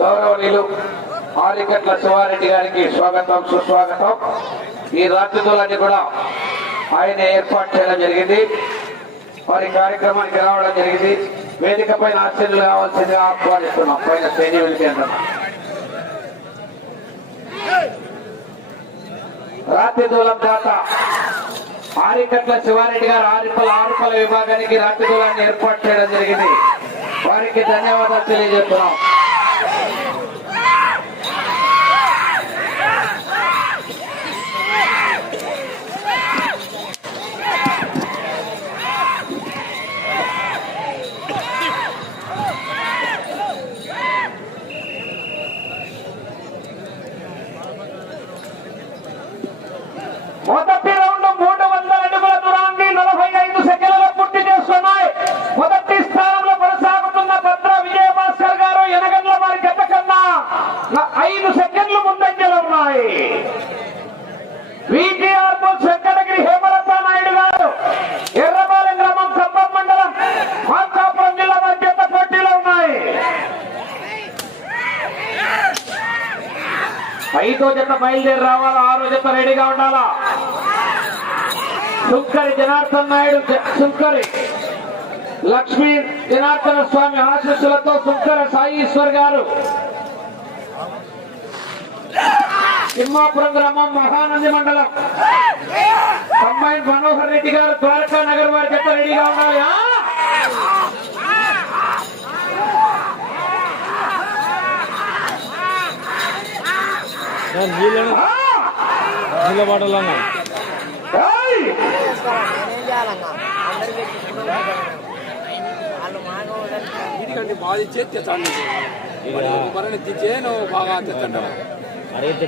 గౌరవనీయులు ఆరికట్ల శివారెడ్డి గారికి స్వాగతం సుస్వాగతం. ఈ రాత్రితులన్నీ కూడా ఆయన ఏర్పాటు చేయడం జరిగింది. వారి కార్యక్రమానికి రావడం జరిగింది. వేదిక పైన ఆశ్చర్యులు కావాల్సిందిగా ఆహ్వానిస్తున్నాం. పైన శ్రేణి వెళ్ళి అంటున్నాం రాత్రి దూలం దాత ఆరికట్ల శివారెడ్డి గారు ఆరిపల ఆరుపల విభాగానికి రాత్రి దూలాన్ని ఏర్పాటు చేయడం జరిగింది. వారికి ధన్యవాదాలు తెలియజేస్తున్నాం. మొదటి రౌండ్ మూడు వందల అడుగుల దూరాన్ని నలభై ఐదు సెకండ్లలో పూర్తి చేస్తున్నాయి. మొదటి స్థానంలో కొనసాగుతున్న భద్ర విజయభాస్కర్ గారు ఎనగండ్ల వారి గత కన్నా ఐదు సెకండ్లు ముందంజలు ఉన్నాయి. విజిఆర్ బుల్స్ వెంకటగిరి హేమలత నాయుడు గారు ఎర్రపాలెం గ్రామం ఖమ్మం మండలం మార్కాపురం జిల్లా వారి జత పోటీలో ఉన్నాయి. ఐదో జత బయలుదేరి రావాలా? ఆరో జత రెడీగా ఉండాలా? సుంకరి జనార్దన్ నాయుడు సుంకరి లక్ష్మీ జనార్దన స్వామి ఆశీస్సులతో సుంకర సాయి ఈశ్వర్ గారు. తిమ్మాపురం గ్రామం మహానంది మండలం. కంబైన్ మనోహర్ రెడ్డి గారు ద్వారకా నగర్ వారి జత రెడీగా ఉండాలి ఆ? బాగా ఇచ్చే తెచ్చాను మరని తెచ్చే నువ్వు బాగా తెచ్చాను అడిగితే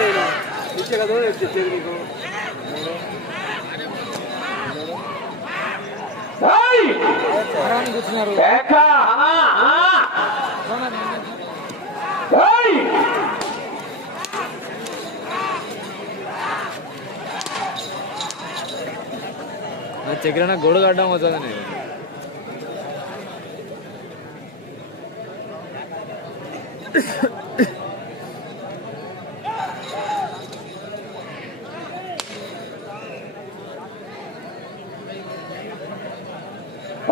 నేను తెచ్చే కదా తెచ్చేది నీకు! కూర్చున్నారు. ఏక! గొడుగు అడ్డం అవుతుందని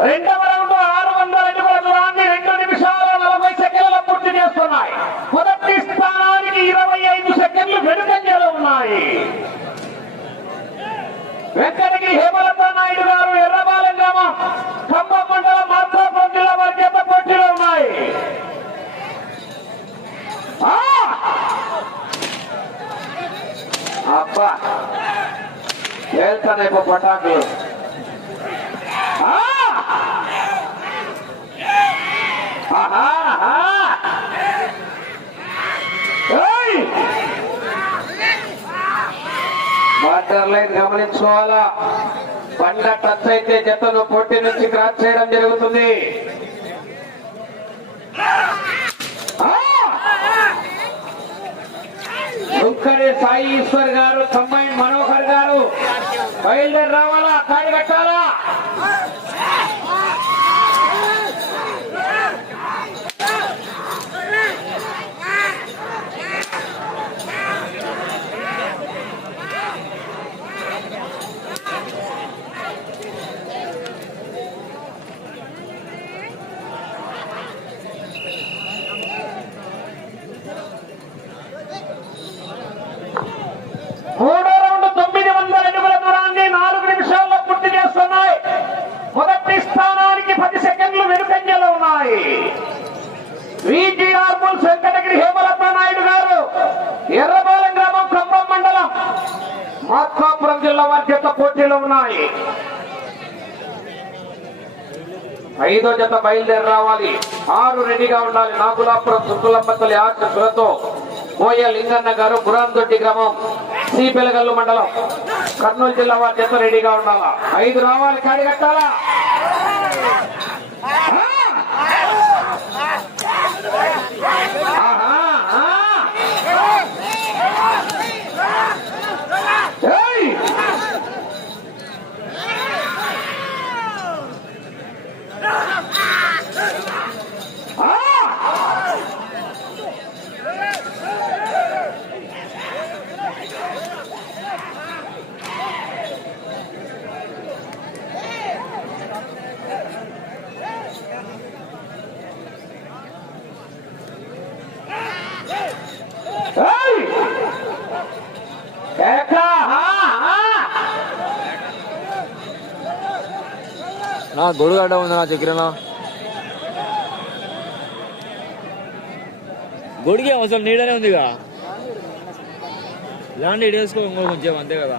రెండవ రౌండ్ ఆరు వందల అడుగుల దూరాన్ని రెండు నిమిషాల నలభై సెకండ్ల పూర్తి చేస్తున్నాయి మొదటి స్థానానికి ఇరవై ఐదు సెకండ్లు వెనుకంజలో ఉన్నాయి వెంకటగిరి ఖమ్మం మండలం మార్కాపురం జిల్లా వారి చేత పోటీలో ఉన్నాయి ఆ! అబ్బా! వెళ్తానే పటాకులు. ఆ! వాటర్ లైన్ గమనించుకోవాలా? బండ టచ్ అయితే జతను పోటీ నుంచి క్రాస్ చేయడం జరుగుతుంది. ఆ! సాయి ఈశ్వర్ గారు కంబైన్ మనోహర్ గారు. బయలుదేరి రావాలా? కాడి కట్టాలా మూడో రౌండ్ తొమ్మిది వందల అడుగుల దూరాన్ని నాలుగు నిమిషాల్లో పూర్తి చేస్తున్నాయి మొదటి స్థానానికి పది సెకండ్లు వెనుకంజలో ఉన్నాయి విజిఆర్ బుల్స్ వెంకటగిరి హేమలత నాయుడు గారు ఎర్రబాలెం గ్రామం ఖమ్మం మండలం మార్కాపురం జిల్లా వారి జత పోటీలో ఉన్నాయి. ఐదో జత బయలుదేరి రావాలి. ఆరు రెడీగా ఉండాలి. నాగులాపురం సుక్కులమ్మతలి ఆశస్సులతో మోయ లింగన్న గారు బురాందొడ్డి గ్రామం సి పెలగల్లు మండలం. కర్నూలు జిల్లా వారి జత రెడీగా ఉండాలా? ఐదు రావాలి. కాడి కట్టాలా? ఆహా, నా గొడుగడ్డ ఉంది నా చక్రనా గొడిగే అసలు నీడనే ఉందిగా. ఇలాంటి వేసుకో ఇంకో కొంచెం అంతే కదా.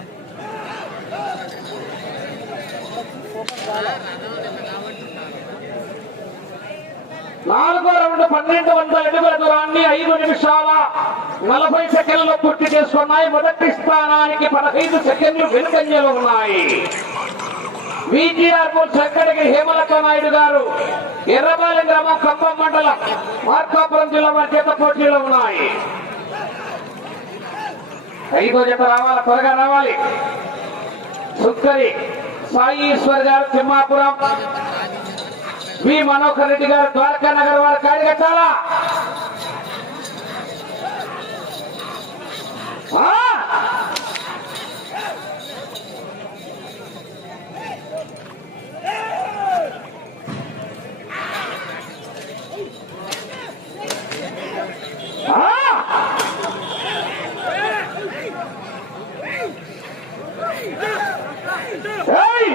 నాలుగో రౌండ్ పన్నెండు వందల ఎనిమిది ఐదు నిమిషాల నలభై సెకండ్లు పూర్తి చేసుకున్నాయి. మొదటి స్థానానికి పదహైదు సెకండ్లు వెనుకంజలు ఉన్నాయి. విజిఆర్ చక్కడికి హేమలత నాయుడు గారు ఎర్రబాలెం గ్రామం ఖమ్మం మండలం మార్కాపురం జిల్లా వారి చేత పోటీలో ఉన్నాయి. ఐదో జత రావాలి త్వరగా రావాలి. సుక్కరి సాయి ఈశ్వర్ గారు తిమ్మాపురం. వి మనోహర్ రెడ్డి గారు ద్వారకా నగర్ వారి కార్యకర్తాలా. ఆ? ఆ? ఏయ్!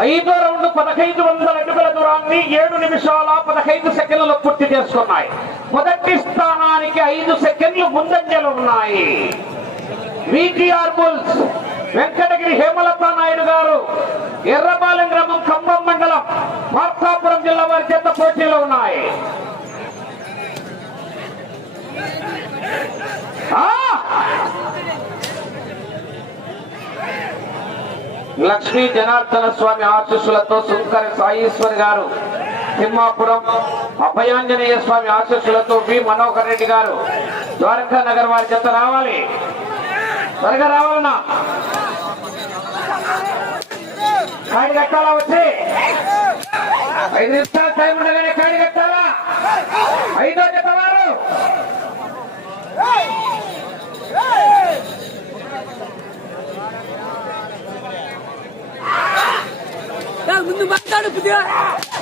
ఐదో రౌండ్ పదహైదు వందల అడుగుల దూరాన్ని ఏడు నిమిషాల పదహైదు సెకండ్లు పూర్తి చేసుకున్నాయి. మొదటి స్థానానికి ఐదు సెకండ్లు ముందంజలు ఉన్నాయి. విజిఆర్ బుల్స్ వెంకటగిరి హేమలత నాయుడు గారు ఎర్రపాలెం గ్రామం ఖమ్మం మండలం మార్కాపురం జిల్లా వారి చేత పోటీలో ఉన్నాయి. ఆ! లక్ష్మీ జనార్దన స్వామి ఆశీస్సులతో సుంకర సాయీశ్వర్ గారు తిమ్మాపురం అభయాంజనేయ స్వామి ఆశీస్సులతో వి మనోహర్ రెడ్డి గారు ద్వారకా నగర్ వారి చెత్త రావాలి. త్వరగా రావాలన్నా. కాడి కట్టాలా వచ్చి? ఐదు నిమిషాలు టైం ఉండగానే కాడి కట్టాలా? ఐదో చెప్పవారు 对不对？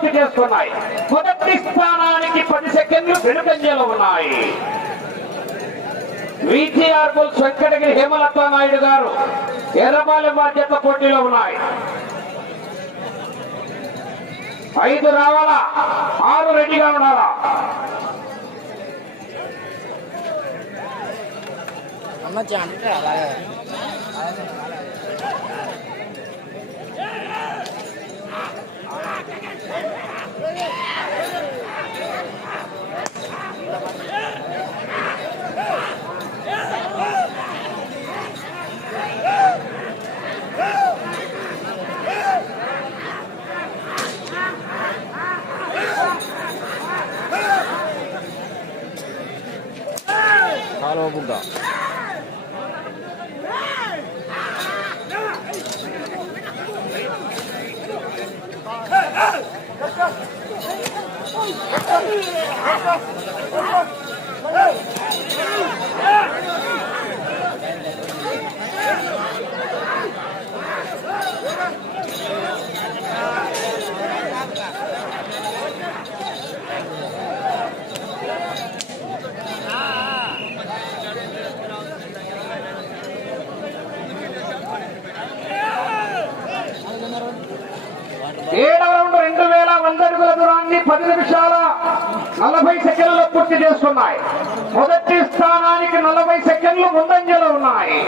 పూర్తి చేస్తున్నాయి. మొదటి స్థానానికి పది సెకండ్లు వెనుకంజలు ఉన్నాయి. విజిఆర్ బుల్స్ వెంకటగిరి హేమలత నాయుడు గారు ఎర్రబాలెం బాధ్యత పోటీలో ఉన్నాయి. ఐదు రావాలా? ఆరు రెడీగా ఉండాలా? అమ్మ Yeah. మొదటి స్థానానికి నలభై సెకండ్లు ముందంజలో ఉన్నాయి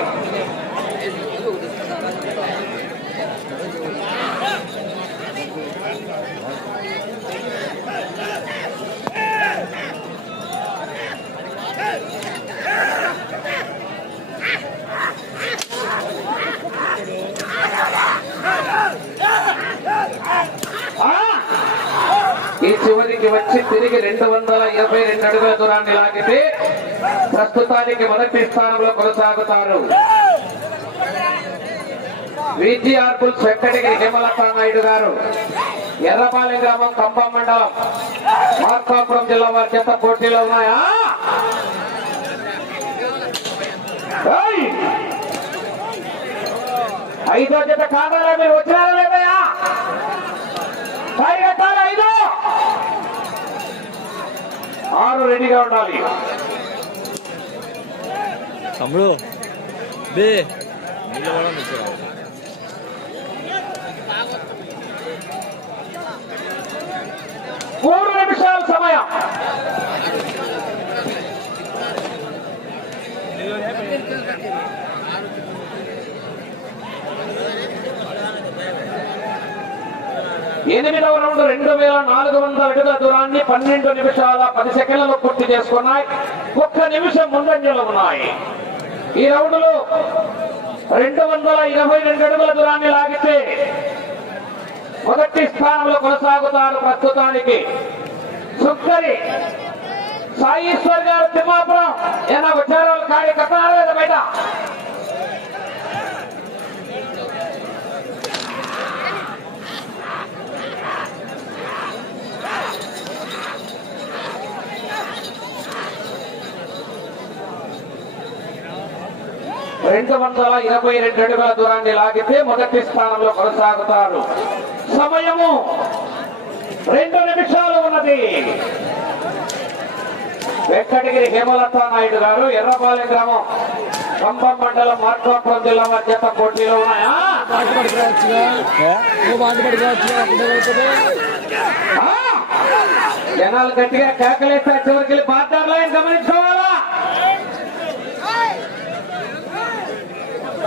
ఆ! ఈ చివరికి వచ్చి తిరిగి రెండు వందల ఇరవై రెండు అడుగుల దూరాన్ని లాగితే ప్రస్తుతానికి మొదటి స్థానంలో కొనసాగుతారు. విజిఆర్పుల్ బుల్స్ వెంకటగిరి హేమలతా నాయుడు గారు. ఎర్రపాలెం గ్రామం కంపం మండలం. మార్కాపురం జిల్లా వారి చేత పోటీలో ఉన్నాయా? ఐదో జత కాదాలా మీరు వచ్చినారా లేదయా ఐదు. ఆరు రెడీగా ఉండాలి. తమ్ముడు బే. నిలబడం మూడు నిమిషాల సమయం. ఎనిమిదవ రౌండ్ రెండు వేల నాలుగు వందల అడుగుల దూరాన్ని పన్నెండు నిమిషాల పది సెకండ్లలో పూర్తి చేసుకున్నాయి. ఒక్క నిమిషం ముందంజలో ఉన్నాయి. ఈ రౌండ్లో రెండు వందల ఇరవై రెండు అడుగుల దూరాన్ని లాగితే మొదటి స్థానంలో కొనసాగుతారు ప్రస్తుతానికి. సుక్కరి సాయిశ్వర్ గారు తిమ్మాపురం ఏనా వచ్చారు కార్యకర్త బయట. రెండు వందల ఇరవై రెండు అడుగుల దూరాన్ని లాగితే మొదటి స్థానంలో కొనసాగుతారు. సమయము రెండు నిమిషాలు ఉన్నది. వెంకటగిరి హేమలత నాయుడు గారు ఎర్రపాలెం గ్రామం కంబం మండలం మార్కాపురం జిల్లా వారి పోటీలో ఉన్నాయా? జనాలు గట్టిగా కేకలేస్తారు చివరికి వెళ్ళి బాధ్యత లైన్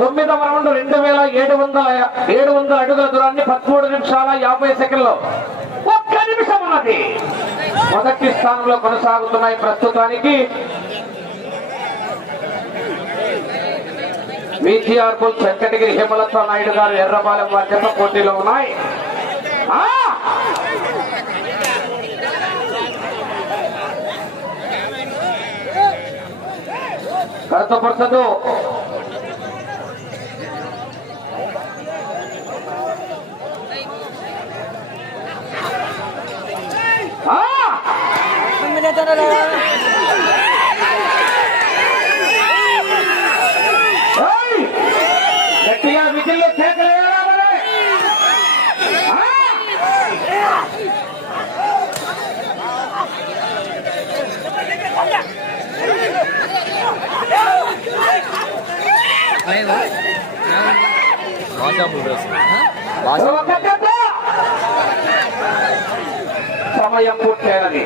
తొమ్మిదవ రౌండ్ రెండు వేల ఏడు వందల ఏడు వందల అడుగుల దూరాన్ని పదమూడు నిమిషాల యాభై సెకండ్లు. ఒక్క నిమిషం ఉన్నది. మొదటి స్థానంలో కొనసాగుతున్నాయి ప్రస్తుతానికి. విజిఆర్ బుల్స్ వెంకటగిరి హేమలత నాయుడు గారు ఎర్రపాలెం వారి పోటీలో ఉన్నాయి. ఆ! కడతపరచదు గట్టిగా వాట్సాప్ ఒక జత. సమయం పూర్తయినది.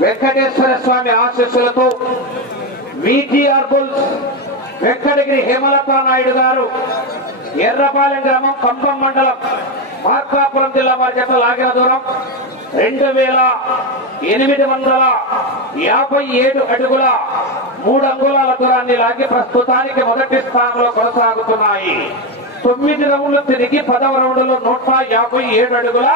వెంకటేశ్వర స్వామి ఆశీస్సులతో విజిఆర్ బుల్స్ వెంకటగిరి హేమలతా నాయుడు గారు ఎర్రపాలెం గ్రామం కంపం మండలం మార్కాపురం జిల్లా వారి చేత లాగిన దూరం రెండు వేల ఎనిమిది వందల యాభై ఏడు అడుగుల మూడు అంగుళాల దూరాన్ని లాగి ప్రస్తుతానికి మొదటి స్థానంలో కొనసాగుతున్నాయి. తొమ్మిది రౌండ్లు తిరిగి పదవ రౌండ్లో నూట యాభై ఏడు అడుగుల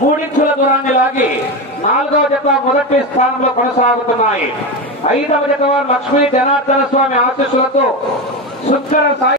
మూడించుల దూరాన్ని లాగి నాలుగవ జత మొదటి స్థానంలో కొనసాగుతున్నాయి. ఐదవ జత లక్ష్మీ జనార్దన స్వామి ఆశీస్సులతో సుందర సాయి